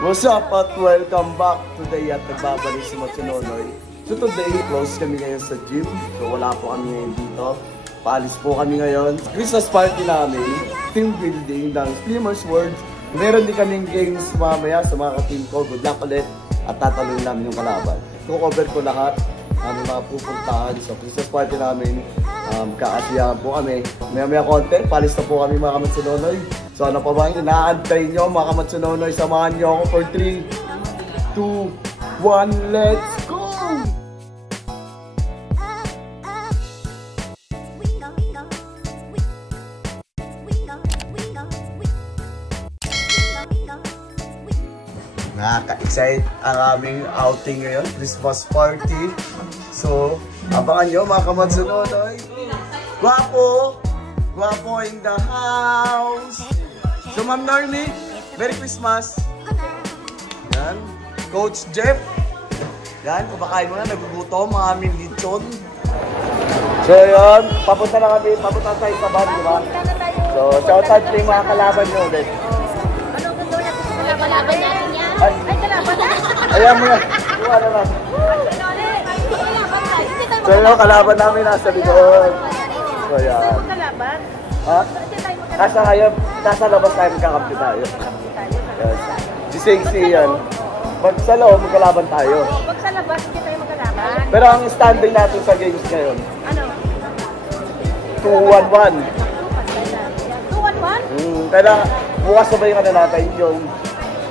What's up at welcome back today at nagbabalik si Matsunonoy. So today, close kami ngayon sa gym. So wala po kami ngayon dito. Paalis po kami ngayon. Christmas party namin, team building ng Slimmers World. Meron din kaming games mamaya sa mga ka-team ko. Good luck ulit at tatalon namin yung kalaban. I-cover ko lahat ng mga pupuntahan sa Christmas party namin. Kaasiyahan po kami. Maya-maya konti, paalis na po kami mga Kamatsunonoy. So ano pa ba yung inaantay nyo mga Kamatsunonoy? Samahan nyo ako for 3, 2, 1, let's go! Nakaka-excite ang aming outing ngayon, Christmas party. So, abangan nyo mga Kamatsunonoy. Guwapo! Guwapo in the house! So, Ma'am Normie, Merry Christmas! Yan. Coach Jeff. Yan, kumakain mo na, nagugutom, mga aming lechon. So, yan. Papunta na kami, papunta tayo sa van, di ba? So, shoutout sa mga kalaban nyo ulit. Kalaban natin yan. Ay, kalaban na. Ayan mo yan. Kuha na lang. So, yung kalaban namin nasa likod. So, yan. Ha? Nasa labas tayo, magkakampi tayo. Yes. Si Sexy yan. Pag sa loob, magkalaban tayo. Pag sa labas, hindi tayo magkalaban. Pero ang standing natin sa games ngayon, ano? 2-1-1. 2-1-1? Kaya bukas sabay ka na natin yung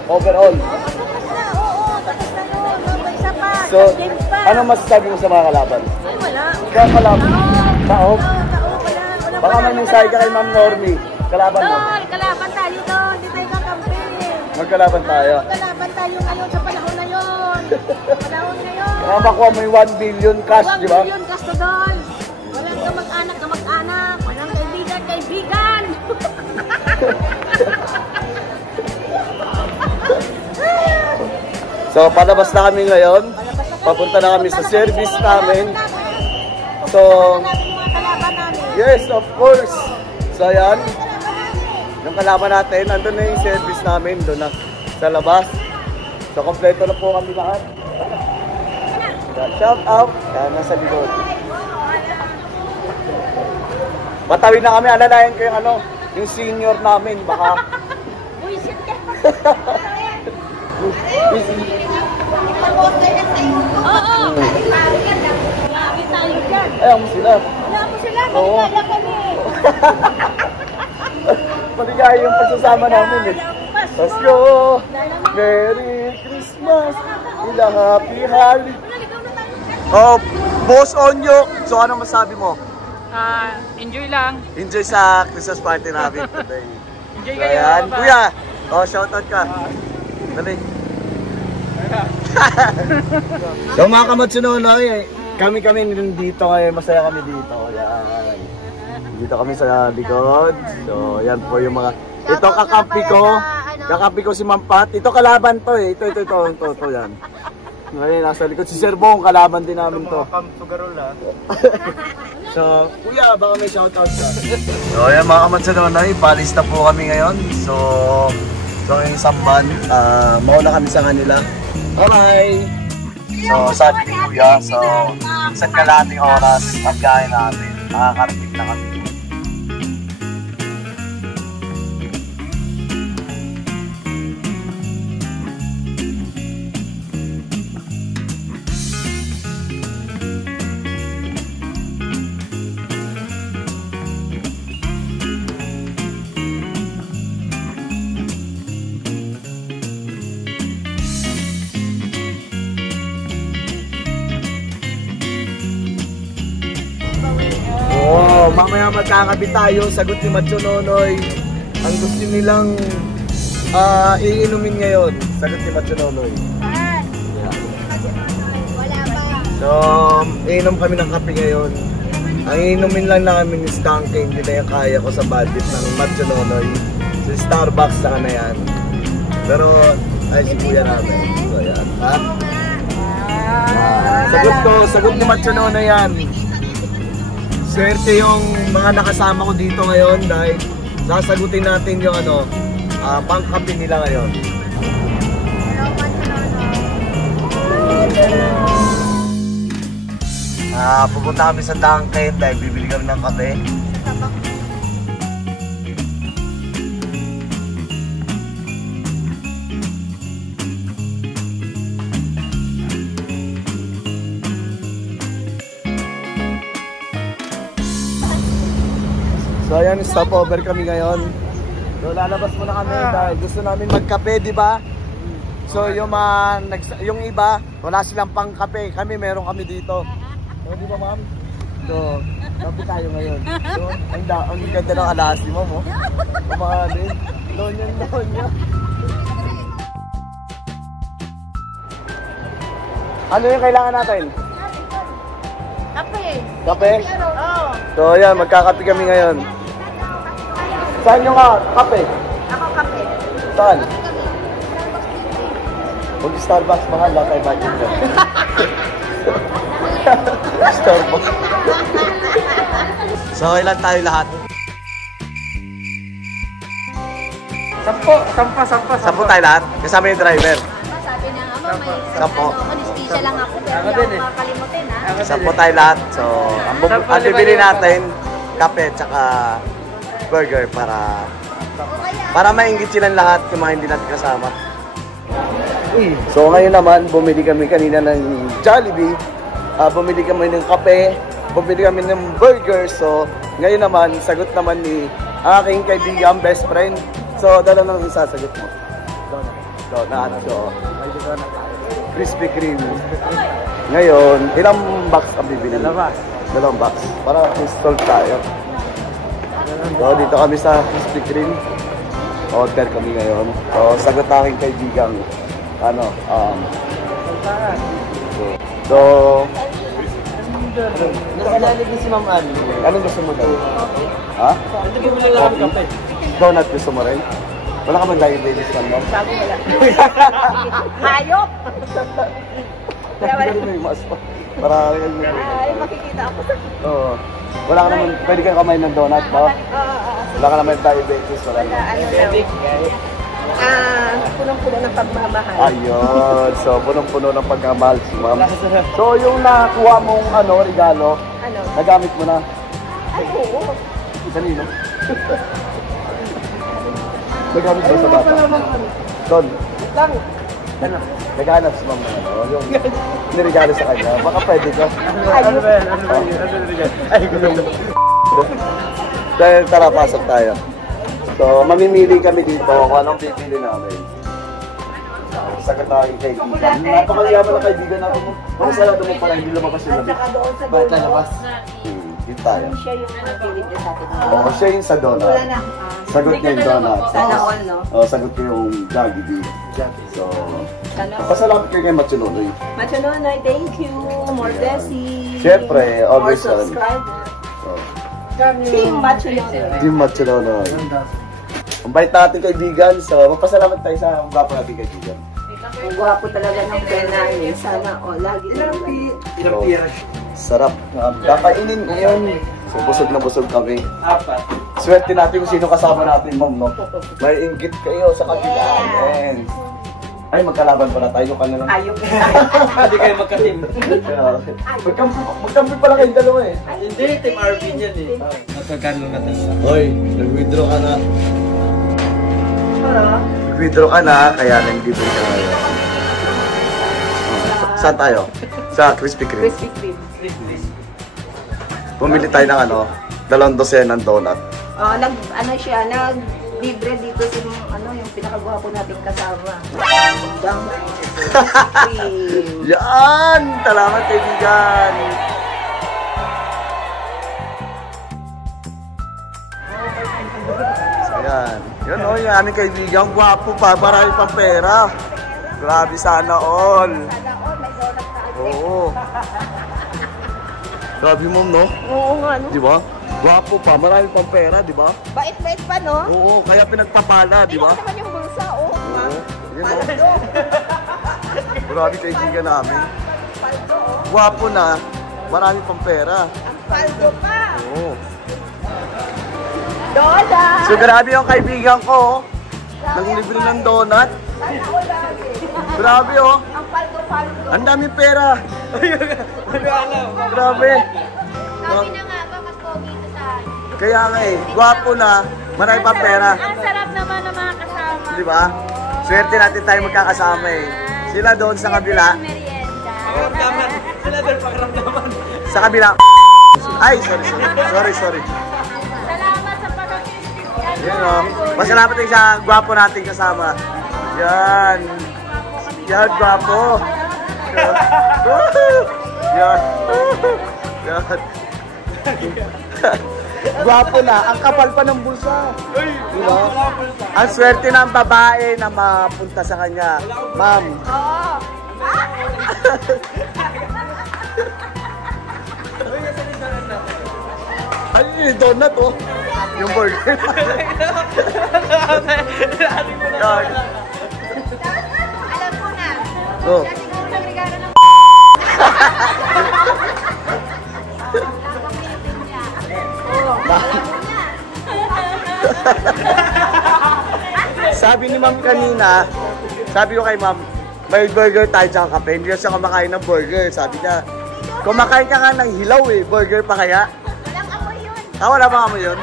overall. Tapos na, oo. Tapos na yun. May isa pa. So, ano masasabi mo sa mga kalaban? Ay, wala. Kaya kalaban? Taob? Wala. Baka may mensahe ka kay Ma'am Normie. Kalaban mo? Kalaban tayo doon. Hindi tayo kakampi. Magkalaban tayo. Magkalaban tayo ngayon sa panahon na yun. Panahon ngayon. Nakakuha mo yung 1 billion cash, di ba? 1 billion cash to doon. Walang kamag-anak. Walang kaibigan. So, palabas na kami ngayon. Papunta na kami sa service namin. So, yes, of course. So, ayan. Yung kalaban natin, nandun na yung service namin. Doon na sa labas. So, kompleto na po kami lahat. Shout out. Yan, nasa likod. Patawin na kami. Alalayan ko yung yung senior namin. Baka... Buisit ka. Oo. Grabe tayo dyan. Ayaw mo sila. Wala mo sila. Maligaya kami. Maligaya yung pagsasama namin eh. Let's go! Merry Christmas! And a happy holiday! Oh, Boss Onyo! So ano masabi mo? Enjoy lang. Enjoy sa Christmas party namin today. Enjoy So, kayo. ayan. Kuya! Oh, shoutout ka. Dali. So mga Kamatsunonoy, kami dito ngayon. Masaya kami dito. Ayan. Dito kami sa likod. So, yan po yung mga... Ito kakampi ko. Kakampi ko si Ma'am Pat. Ito kalaban to eh. Ito yan. Ngayon, nasa likod. Si Sir Bong, kalaban din namin to. So, kuya, baka may shoutout ka. So, ayan mga Kamatsunonoy, palis na po kami ngayon. So yung isang van, mauna kami sa kanila. Bye-bye! So, sabi ni kuya, so, isang kalating oras at gaya namin. Nakakarating na kami. Mamaya magkakabit tayo, sagot ni Matsunonoy. Ang gusto nilang iinumin ngayon, sagot ni Matsunonoy. Wala ba? So, iinom kami ng kape ngayon. Ang iinumin lang namin is Tanke, hindi na yung kaya ko sa budget ng Matsunonoy. So, Starbucks na na yan. Pero, ay si kuya namin. So, yan. Ha? Sagot ni Matsunonoy yan. Swerte yung mga nakasama ko dito ngayon dahil sasagutin natin yung pangkape nila ngayon. Pupunta kami sa Dunkin dahil bibili kami ng kape. So ayan, stopover kami ngayon. So lalabas muna kami dahil gusto namin magkape, di ba? So yung iba, wala silang pang kape. Kami meron kami dito. So di ba ma'am? So, kape tayo ngayon. So, ang ganda ng alas ni ma'am, oh. Kumahalin. Loan niya. Ano yung kailangan natin? Kape. Kape? Oo. So ayan, magkakape kami ngayon. Saan yung kape? Ako kape. Saan? Huwag Starbucks, mahal lang tayo budget ko. Starbucks. So ilan tayo lahat? Sampo tayo lahat? Kasama yung driver. Sabi niya nga ba, may Sampo. anesthesia lang ako pero hindi ako makakalimutin ha. Sampo tayo lahat. So ang bibili natin, kape tsaka burger para maingit silang lahat yung mga hindi natin kasama. So ngayon naman, bumili kami kanina ng Jollibee, bumili kami ng kape, bumili kami ng burger. So ngayon naman, sagot naman ni aking kaibigan, best friend. So dala lang yung sasagot mo. Donut. So Krispy Kreme. Ngayon, ilang box ang bibili? Dalawang box. Para install tayo. So dito kami sa Krispy Kreme. Order kami ngayon. So sagot na aking kaibigan. Nakalalig si Ma'am Annie. Anong gusto mo daw? Ha? Hindi ko lang kami kape. Donut gusto mo rin? Wala ka man diabetes man mo? Sabi wala. Hayop! Ay, makikita ako. Oo. Wala ka naman, pwede kang kumain ng donut ba? Wala ka naman diabetes. Wala punong-puno ng pagmamahal. Ayun. So, punong-puno ng pagmamahal si Ma'am. So, yung nakuha mong regalo, nagamit mo na? Ay, oo. Kanino? Nagamit mo sa bata? Don. Lang. Naghanap si Ma'am yung niregalo sa kanya. Baka pwede ka. Ay, dahil tara, pasok tayo. So, mamimili kami dito kung anong pipili namin. Sagot na aking kaibigan. Napakaliyaman ng kaibigan natin mo. Mga sarado mo pala, hindi lumabas yung labi. Bakit lalabas? Dito tayo. Siya yung nagpilit niya sa atin. Oo, siya yung sa donut. Sagot niya yung donut. Sana all, no? Oo, sagot niya yung Jollibee. So, pasalamat kayo kay Matsunonoy. Matsunonoy, thank you. More blessings. Siyempre, always more subscribers. Team Matsunonoy. Team Matsunonoy. Ang bait natin kaibigan. So, magpasalamat tayo sa gwapo natin kaibigan. Ang gwapo talaga ng friend namin. Sana lagi Ilang pira. Sarap. Kakainin ngayon. So, busog na busog kami. Swerte natin kung sino kasama natin, Ma'am, no? May inggit kayo sa kabilaan. Yes. Ay, magkalaban pala tayo ka na lang. Ayok. Hindi kayo magka-team. Magkampi pala kayong dalawa eh. Hindi, Team Arvin yan eh. Magkakano na tayo. Hoy, nag-withdraw ka na. Nag-withdraw ka na, kaya nandito ka ngayon. Saan tayo? Sa Krispy Kreme. Krispy Kreme. Bumili tayo ng 2 dosenang donut. Libre dito yung pinakagwapo nating kasama. Yan! Salamat kaibigan! So yan. Yun o, yung aming kaibigan. Gwapo pa, marami pang pera. Grabe, sana all. May donut na agad. Oo. Grabe mo, no? Oo nga, no? Di ba? Gwapo pa, marami pang pera, di ba? Bait-bait pa, no? Oo, kaya pinagpapala, di ba? Tingnan naman yung bulsa, oh. Oo. Yun, no? Paldo. Grabe kaibigan namin. Paldo, oh. Gwapo na, marami pang pera. Ang paldo pa. Oo. Donut! So grabe yung kaibigan ko, oh. Nang libre ng donut. Sana all lagi. Grabe, oh. Ang paldo Ang daming pera. Maniwala. Grabe. Sabi na nga ba, mas pogi ito sa akin. Kaya nga eh, gwapo na, marami pa pera. Ang sarap naman ng mga kasama. Di ba? Swerte natin tayo magkakasama eh. Sila doon sa kabila. Merienda. Pakiramdaman. Sila doon pakiramdaman. Sa kabila. Ay, sorry. Salamat sa pag-assist. Yan o. Masalamat tayo sa gwapo nating kasama. Yan. Yan, gwapo. Yan. Yan. Gwapo na. Ang kapal pa ng bulsa. Diba? Ang swerte ng babae na mapunta sa kanya. Ma'am. Oo. Ano yung donut oh? Yung burger. Yan. Alam ko na. Oh. Kasi kung nagregalo ng Sabi ni ma'am kanina, sabi ko kay ma'am, may burger tayo tsaka kape. Hindi siya kumakain ng burger. Sabi niya, kumakain ka nga ng hilaw eh. Burger pa kaya? walang amoy yun. Ah, wala ba kamo yun?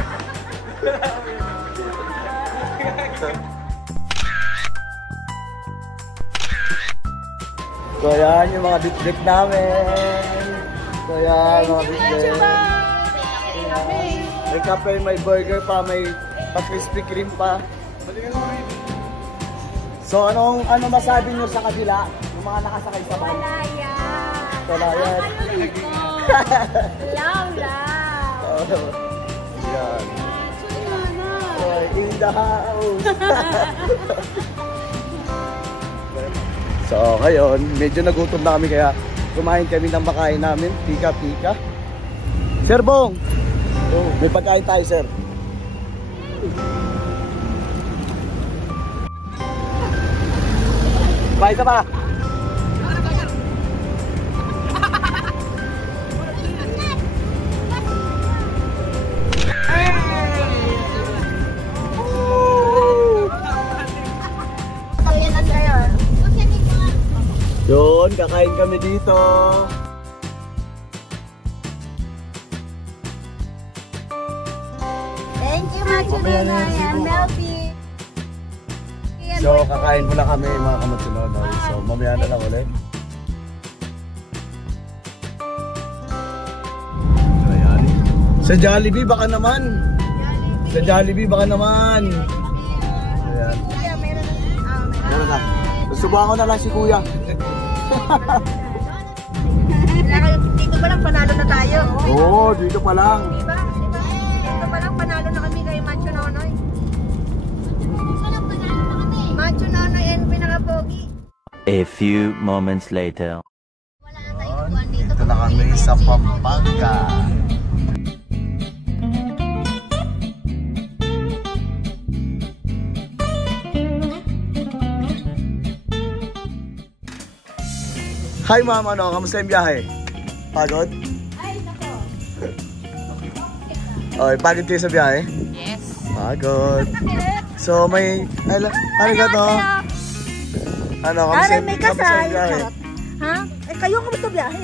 So yan yung mga bitbit namin. So yan mga bitbit. May kape, may burger pa, may pa-crispy cream pa. So ano masabi nyo sa kabila? Yung mga nakasakay sa van? Wala yan. Wala yan. Laula. Oh, yan. Oh, in the house. So ngayon, medyo nagutom na kami kaya kumain kami ng makain namin. Pika-pika. Sir Bong! Oh, may pagkain tayo, sir. Bahay pa. Yun, kakain kami dito. Thank you, Machununa and Melty. So, kakain muna kami mga kamatsunonoy. So, mamaya na lang ulit. Ayan. Sa Jollibee, baka naman. Sa Jollibee, baka naman. Ayan. Meron na. Subukan ko na lang si Kuya. Dito pa lang panalo na tayo. Oo, dito pa lang. Diba? Dito pa lang panalo na kami kay Macho Nonoy. Macho Nonoy and pinaka-pogi. A few moments later. Wala na tayong upuan dito. Dito na kami sa Pampanga. Hi ma'am, ano? Kamusta yung biyahe? Pagod? Ay, nako. Okay, pagod kayo sa biyahe? Yes. Pagod. So may... Ano ka to? Ano, kamusta yung biyahe? Ha? Eh, kayo kamusta biyahe?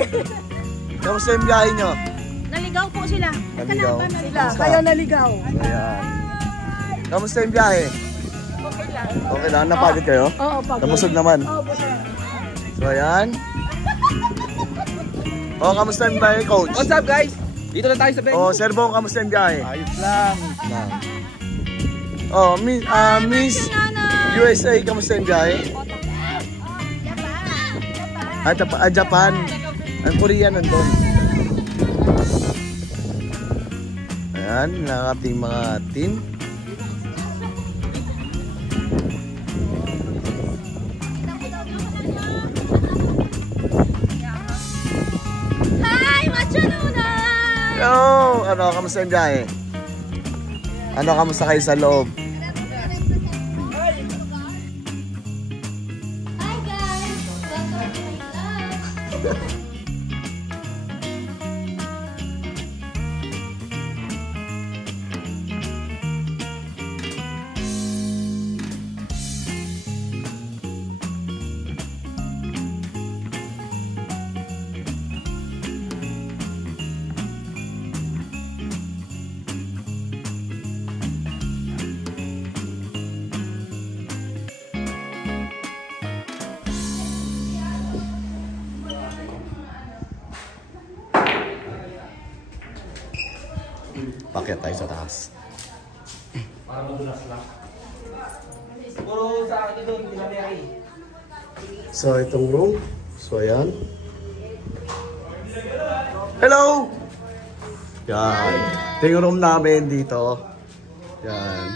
Kamusta yung biyahe nyo? Naligaw po sila. Naligaw. Sila, kayo naligaw. Ayan. Kamusta yung biyahe? Okay lang. Okay lang, napagod kayo? Oo, pag. Kamusog naman. Oo, po sir. So ayan. Oh, kamusta yung biyahe, coach? What's up guys? Dito na tayo sa venue. Oh, Sir Bong, kamusta yung biyahe? Ayos lang. Oh, Miss USA, kamusta yung biyahe? Japan. Ang Korea nandun. Ayan, ang ating mga team. Hi, Macho Nonoy! Yo! Ano, kamusta yung biyahe? Ano, kamusta kayo sa loob? Hi, guys! Welcome to my vlog. Akyat tayo sa taas. Para madulas lang. Puro sa akin doon, pinamiyari. So, itong room. So, ayan. Hello! Yan. Ito yung room namin dito. Yan.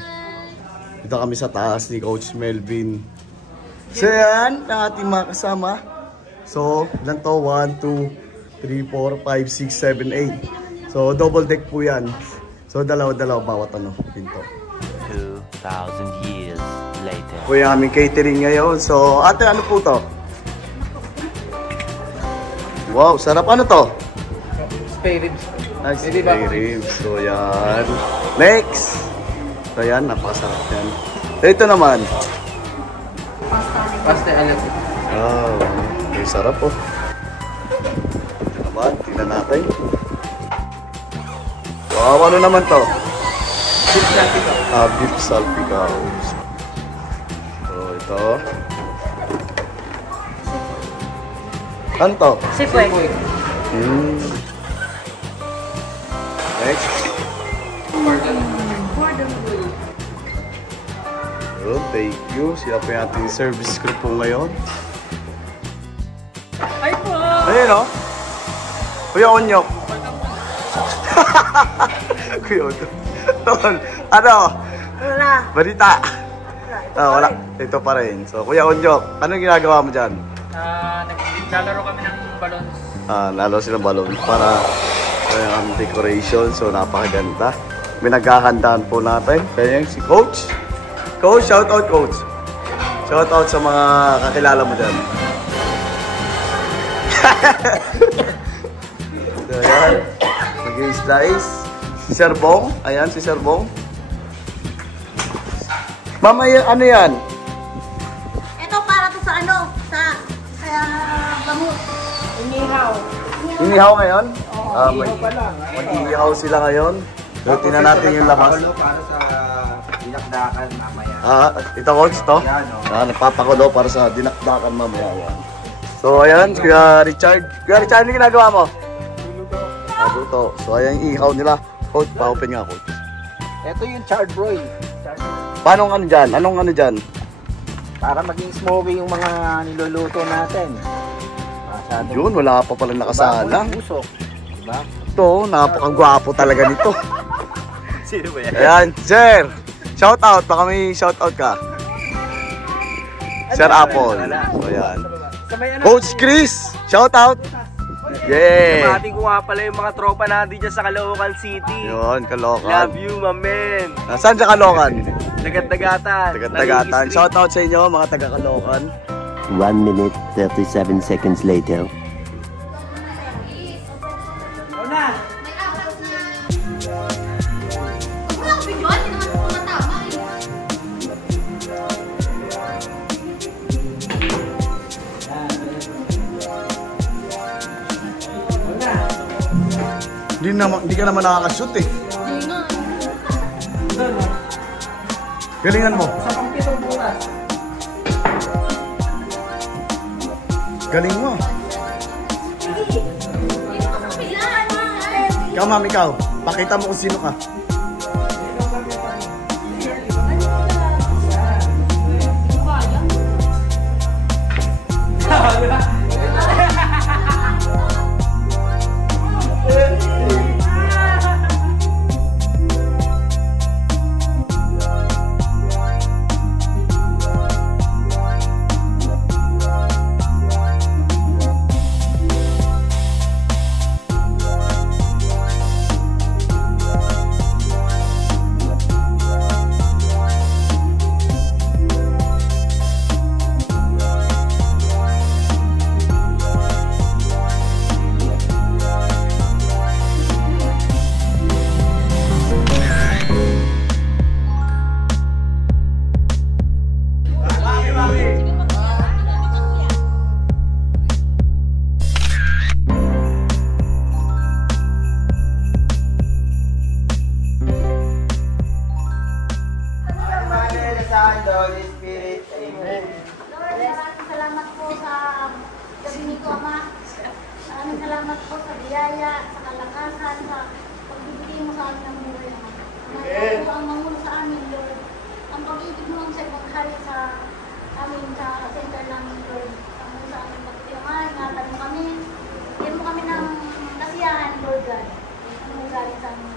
Dito kami sa taas ni Coach Melvin. So, yan. Ang ating mga kasama. So, ilan to? 1, 2, 3, 4, 5, 6, 7, 8. So, double deck po yan. So, dalawa-dalawa bawat pinto. 2,000 years later. Po yung aming catering ngayon. So, ate, ano po to? Wow, sarap. Ano to? Spare ribs. Nice spare ribs. So, yan. Next! So, yan. Napakasarap yan. So, ito naman. Pasta alat. Wow. Okay, sarap po. Ito naman. Tingnan natin. Wow, ano naman to? Beef salpicao. So, ito. Ano to? Sipwek. Next. Oh, thank you. Sila po yung ating service crew po ngayon. Ay po! Ayun o. Kuya Onyok. Kuya Onyok. Ano? Wala. Balita. Wala. Ito pa rin. So, Kuya Onyok, anong ginagawa mo dyan? Naglalaro kami ng balloons. Lalo silang balon para ang decoration. So, napakaganda. May naghahandaan po natin. Kaya yung si Coach. Coach, shout out Coach. Shout out sa mga kakilala mo dyan. So, ayan. Mag-slice. Si Sir Bong. Ayan, si Sir Bong. Mama, ano yan? Ito para to sa ano? Sa gamot. Inihaw. Inihaw ngayon? Mag-iihaw sila ngayon. So, tingnan natin yung labas. Para sa dinakdakan mamaya. Ito Coach, to? Nagpapakulo para sa dinakdakan mamaya. So, ayan, Kuya Richard. Kuya Richard, ano ginagawa mo? Luto. So, ayan yung ihaw nila. Coach, pa-open nga, Coach. Ito yung charred broil. Paano ano dyan? Anong ano dyan? Para maging smoky yung mga niluluto natin. Yun, wala pa pala nakasana. Usok. Diba? Ito, napakagwapo talaga nito. Sino ba yan? Ayan, Sir. Shout out. Baka may shout out ka. Sir Apple. So, ayan. Coach Chris. Shout out. Yay! Pati ko nga pala yung mga tropa natin dyan sa Caloocan City. Yun, Caloocan. Love you, my man. Nasaan sa Caloocan? Dagat-dagatan. Dagat-dagatan. Shout out sa inyo, mga taga-Caloocan. 1 minute, 37 seconds later. Hindi ka naman nakakashoot eh. Galingan mo. Galing mo. Ikaw, ma'am, ikaw. Pakita mo kung sino ka. Maraming salamat po sa biyaya, sa kalakasan, sa pagbibigay mo sa amin ng buhay. Ang mamuno sa amin, Lord. Ang pag-ibig mo sa paghali sa amin sa center namin, Lord. Ang mamuno sa amin, pagkilamahan, ingatan mo kami. Bigyan mo kami ng kasiyahan, Lord God. Ang mga galing sa amin.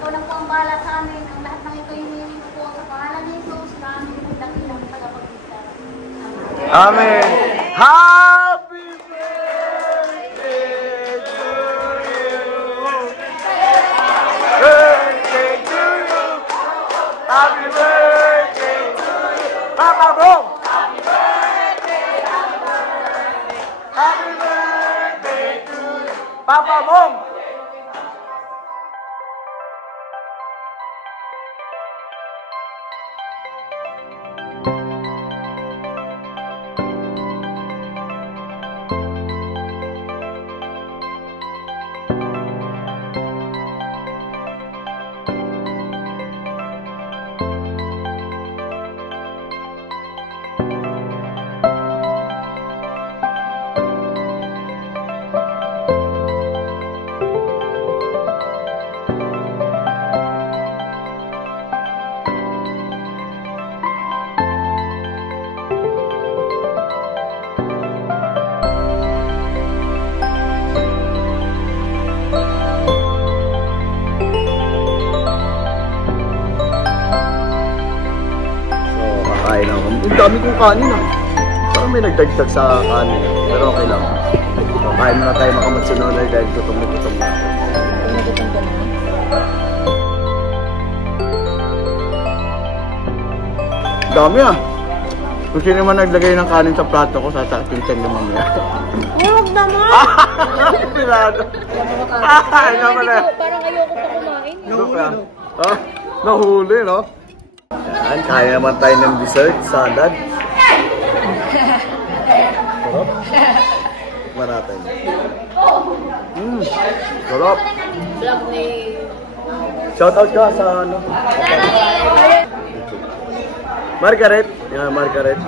Ikaw lang po ang bahala sa amin. Ang lahat ng ito hinihingi ko po sa pangalan ni Jesus na aming dakilang tagapagligtas. Amen. Happy birthday to you. Birthday to you. Happy birthday to you. Papa Bong. Happy birthday. Happy birthday to you. Papa Bong. Ang dami kong kanin ah. Parang may nagdagdag sa kanin. Pero okay lang. So, kain na tayo makamatsunonoy dahil gutom na ako. Nagutom ka na? Dami ah. Kung sino man naglagay ng kanin sa plato ko, sasakitin naman niya. Huwag naman! Pirado. Ay, naman na. Parang ayoko pa kumain. Nahuli. Ah, nahuli, no? Yan, kaya naman tayo ng dessert, salad. Sarap. Tikman natin. Sarap. Vlog ni... Shoutout ka sa ano? Margaret. Yan, Margaret.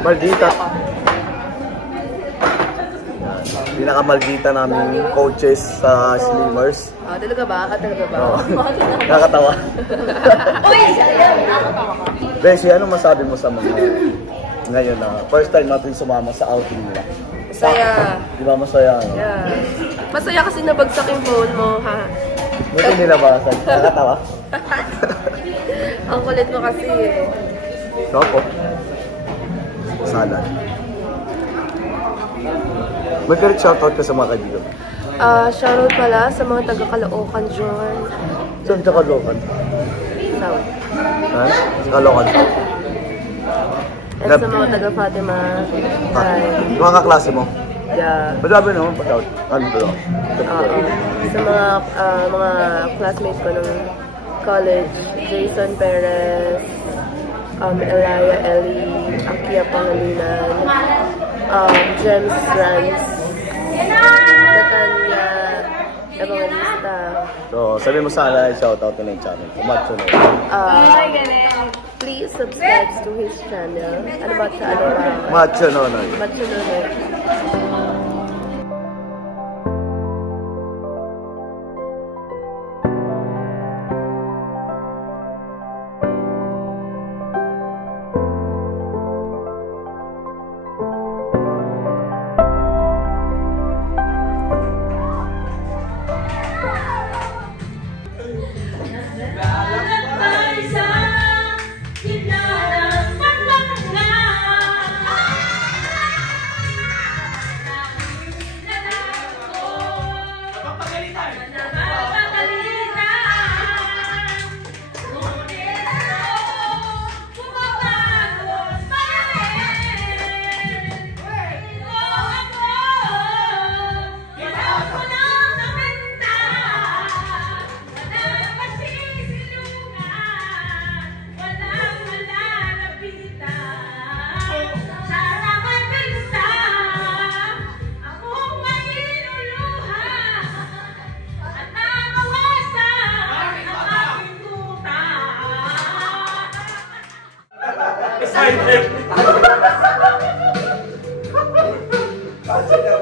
Maldita. Pinaka-maldita namin coaches sa Slimmers. Ah, talaga ba? Talaga ba? Oo. Nakakatawa. Uy, sayang! Nakakatawa ka. Beshi, ano masabi mo sa mga ngayon na first time natin sumama sa outing nila? Masaya. Di ba masaya? No? Yeah. Masaya kasi nabagsak yung phone mo, ha? Buti nilabasan. Nakakatawa. Ang kulit mo kasi eh. Opo. Salad. Magkarit shoutout ka sa mga kaibigan. Shoutout pala sa mga taga-Caloocan dyan. Saan sa Caloocan? South. Ha? Sa Caloocan. And sa mga taga-Fatima. Yung mga kaklase mo? Yeah. Masabi naman pa-shout. Ano ito? Sa mga classmates ko nung college. Jason Perez, Elia Ellie, Akia Pangalinan, James Rans, Natanya Evangelista. So, sabi mo sana shoutout na yung channel. Macho na yun. Please subscribe to his channel. Ano ba siya? Ano ba? Macho Nonoy. Macho Nonoy.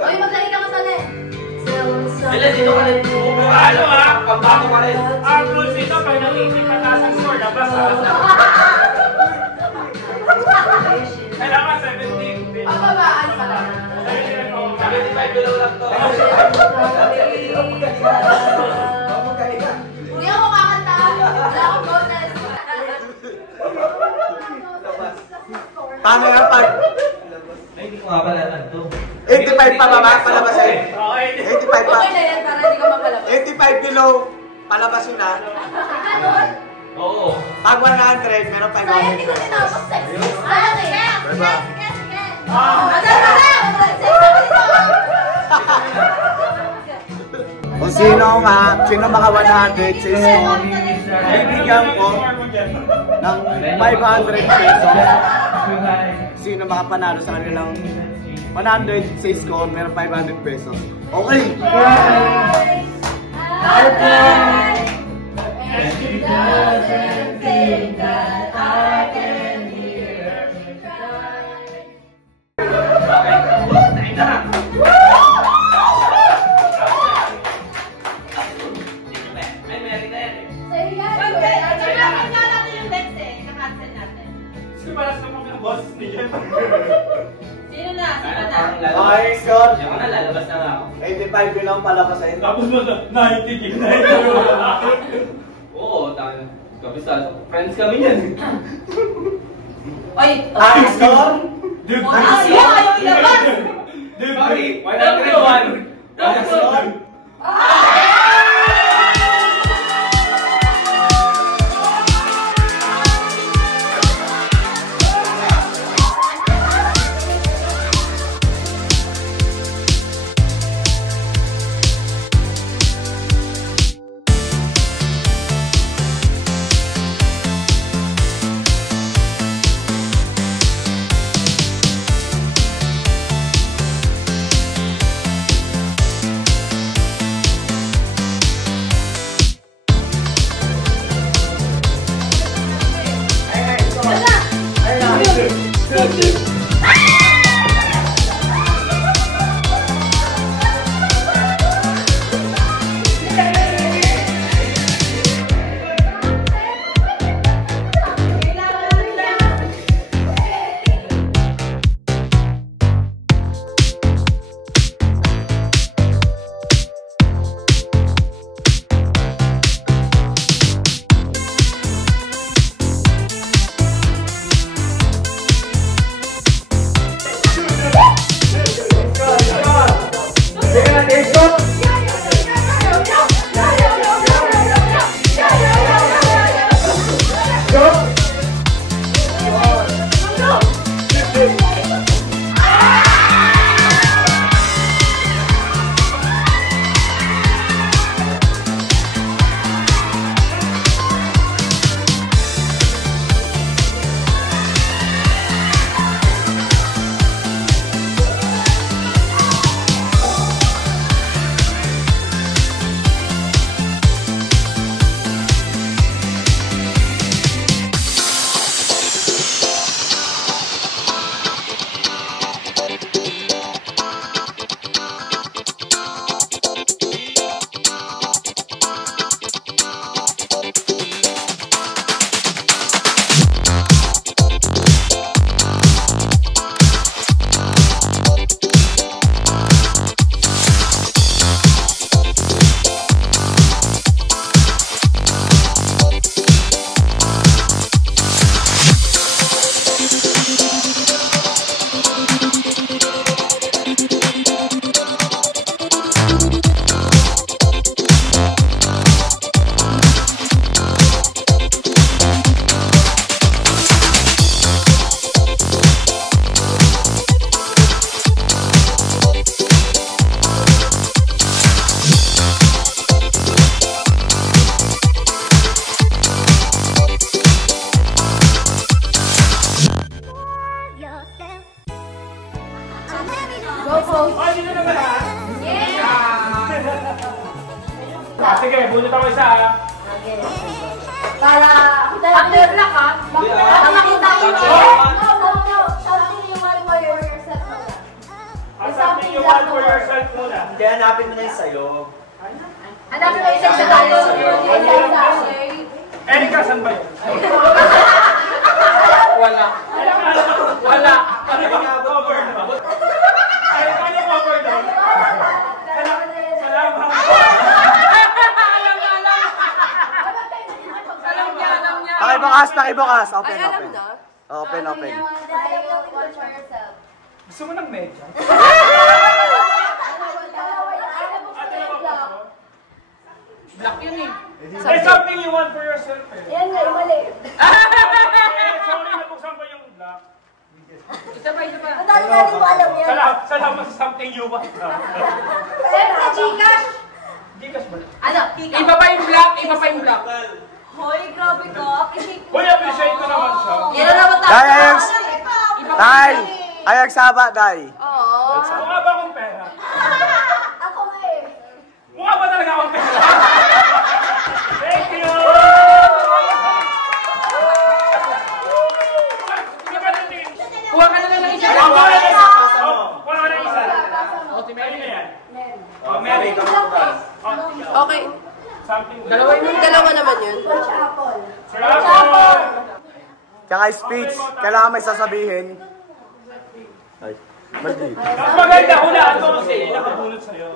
Oy, magaling ka masali. Ilan dito ka rin? Ano ha? Pagbato ka rin. dito, pag nag-18 pataas ang score, labas ha. Kailangan 17. Pababaan pala. 75 below lang to. Hindi ako kakanta. Wala akong bonus. Paano yan pag Ay, hindi ko nga pala to. 85 pa baba, palabasin? Okay. 85 pa. Okay na yan para hindi ka mapalabas. 85 below, palabasin na. Oo. Pag 100, meron 500 Sayang, hindi ko pesos. tinapos sa Sige, Diba? Kung sino mga 100 sa score, bibigyan ko ng 500 pesos. Sino makapanalo sa kanilang 100 sa score, meron 500 pesos. Okay! Sino na? Okay, score. Yung na, lalabas na nga ako. 85 yun ang palabasin. Tapos mo na, 90. Oo, tayo. Kabisa. Friends kami yan. Oy! Score? Dude, Ayaw ilabas! Sorry, 101. Score? Sige, bunot ako isa ha. Para under block ha. Para makita ko. No. Something you want for yourself muna. Something you want for yourself muna. Kaya hanapin mo na yung sayo. Hanapin mo yung sa tayo. Erika, saan ba yun? Wala. Wala. Ano yung cover doon? Ano yung cover doon? Salamat. Pakibukas. Open. Ay, alam na. Open. Watch for yourself. Gusto mo ng medya? Black yun eh. There's something you want for yourself eh. Yan nga, mali. Sorry, nabuksan ko yung black. Isa pa. Ang dami mo alam yan. Salamat sa something you want. Siyempre, Gcash. Gcash ba? Ano? Iba pa yung black. Hoy, grabe ka. Appreciate ko. Uy, appreciate ko naman siya. Yan na naman tayo. Day, ayag saba, Day. Oo. Mukha ba akong pera? Ako nga eh. Mukha ba talaga akong pera? Thank you! Hindi ba natin? Kuha ka na lang ng isa. Kuha ka na ng isa. O, si Mary na yan. Oh, Mary. Okay. Something. Dalawa naman yun. Sir Apple! Tsaka speech, kailangan may sasabihin. Ay, mali. Mas maganda hulaan mo kasi nakabunot sa'yo.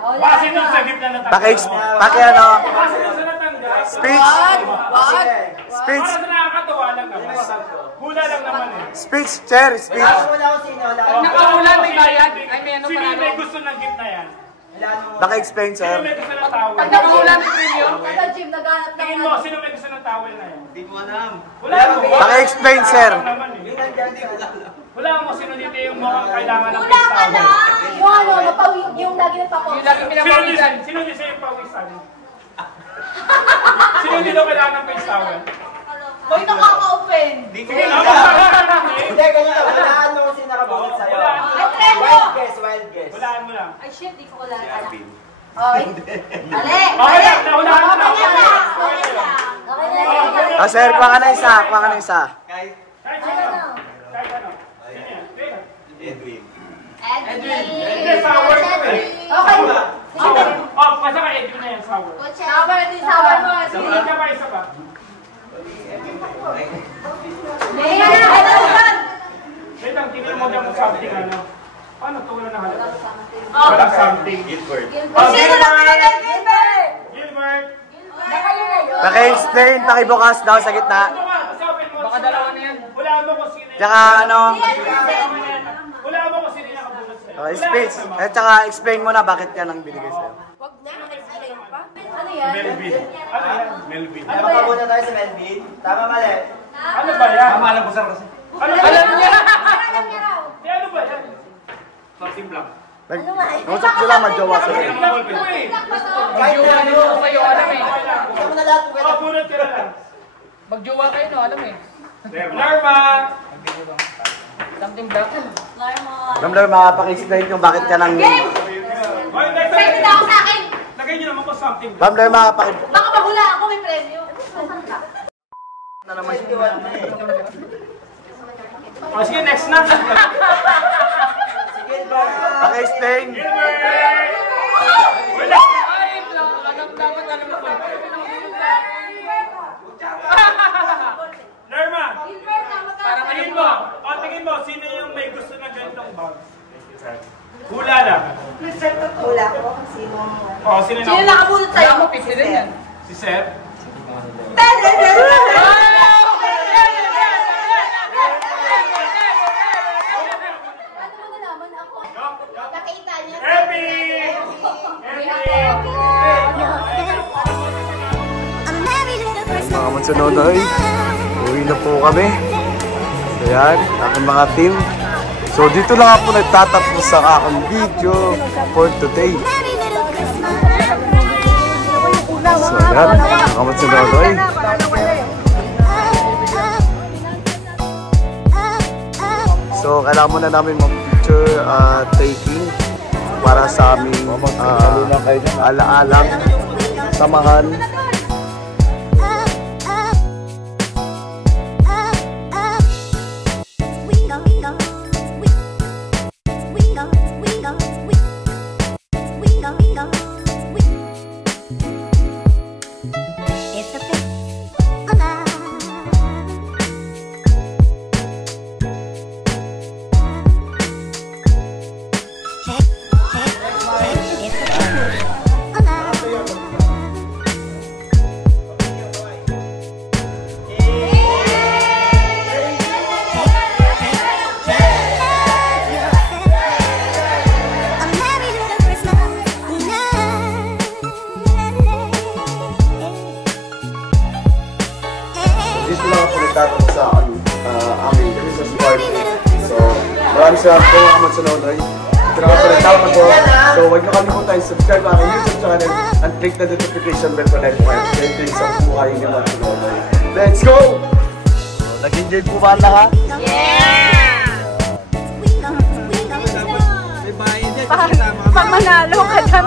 Kasi nung sa gitna na tanggap. Kasi Kasi nung sa natanggap. speech. Para sa nakakatawa lang naman. Hula lang naman eh. Speech, chair, speech. Nakahula, may bayad. Ay, may ano Sino pa may gusto ng gift na yan? Naka-explain, Sino sir. may gusto ng towel? Pag nakahula, may premium. Sa gym, naghanap Tingin mo, sino may gusto ng towel na yan? Hindi ko alam. Wala mo. Naka-explain, sir. Wala mo, sino dito yung mukhang kailangan ng Wala face ka na! towel? Yung ano, napawid, yung lagi nagpapawisan. Yung lagi pinapawisan. Sino dito yung pawisan? Sino dito kailangan ng face towel? Hoy, nakaka-open! Hindi ko Sige, alam. Hindi, ganito. Walaan mo kasi nakabukit sa'yo. Ay, premyo! Wild guess. Walaan mo lang. Ay, shit, di ko wala. Si Arvin. Ay, ali! Okay lang, nahulaan mo lang. Okay na! Okay na! Sir, kuha ka na isa. Kahit Kahit sino. Kahit ano. Sino yan? Sino? Edwin. Edwin! Hindi, sour ko eh. Okay. Sour. Oh, basta ka Edwin na yan, sour. Sour din, sour mo. Sige ka pa, isa pa. May halaman! Wait lang, tingin mo lang something ano. Paano ito wala na halata? Walang something. Gilbert. Sino lang pinagay, Gilbert? Gilbert. Baka yun na yun. Naka-explain, pakibukas daw sa gitna. Ito ka, sabihin mo. Baka dalawa na yan. Wala mo kung sino yan. Tsaka ano, Wala mo kung sino yung nakabunod sa'yo. speech. At tsaka explain mo na bakit yan ang binigay sa'yo. Wag na, naka-explain pa. Ano yan? Melvin. Ano yan? Melvin. Ano ba muna tayo sa Melvin? Tama mali. Ano ba yan? Tama alam ko sir kasi. Ano ba Alam yan? niya. Alam niya raw. Ano ba yan? Something blank. Nag-usap sila, magjowa sila. Kahit na ano. Sa'yo, alam eh. Ikaw mo na lahat mo Oh, bunot ka na lang. Magjowa kayo, no? Alam eh. Larva. Something black. Ramdam, makapag-explain kung bakit ka nang... Excited ako sa akin. Lagay niyo naman ko something blank. Ramdam, makapag... Baka mahula ako, may premyo. Oh, sige, next na. Naka-explain. Wala. Ay, black. Dapat alam mo pa. Larva. Parang ano Tingin mo? mo. O, tingin mo, sino yung may gusto na ganitong bag? Hula lang. Hula ko. Sino? O, sino Sino na? nakabunot sa'yo? Ako, pisi rin yan. Si Seth. Ano mo nalaman ako? Nakita niya. Happy! I'm Mga mansunonoy, uwi na po kami. So yan, aking mga team. So dito lang ako nagtatapos sa aking video for today. So yan, mga mansunonoy. So kailangan muna namin mag-picture taking para sa aming alaalang samahan. salamat po mga kamatsunonoy. Salamat po. So huwag niyo kalimutan subscribe ang YouTube channel and click the notification bell para ito yung sa buhay ni Matsunonoy. Let's go! Nag-enjoy po ba lahat? Pag manalo ka dyan,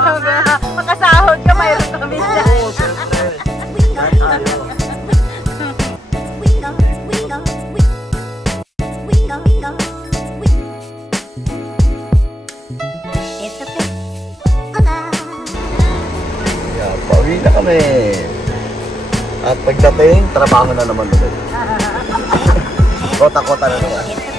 makasahod ka, mayroon kami dyan. Oo, siyempre. Kahit ayaw. Yeah, pauwi na kami. At pagdating, trabaho na naman ulit. Kota-kota na naman.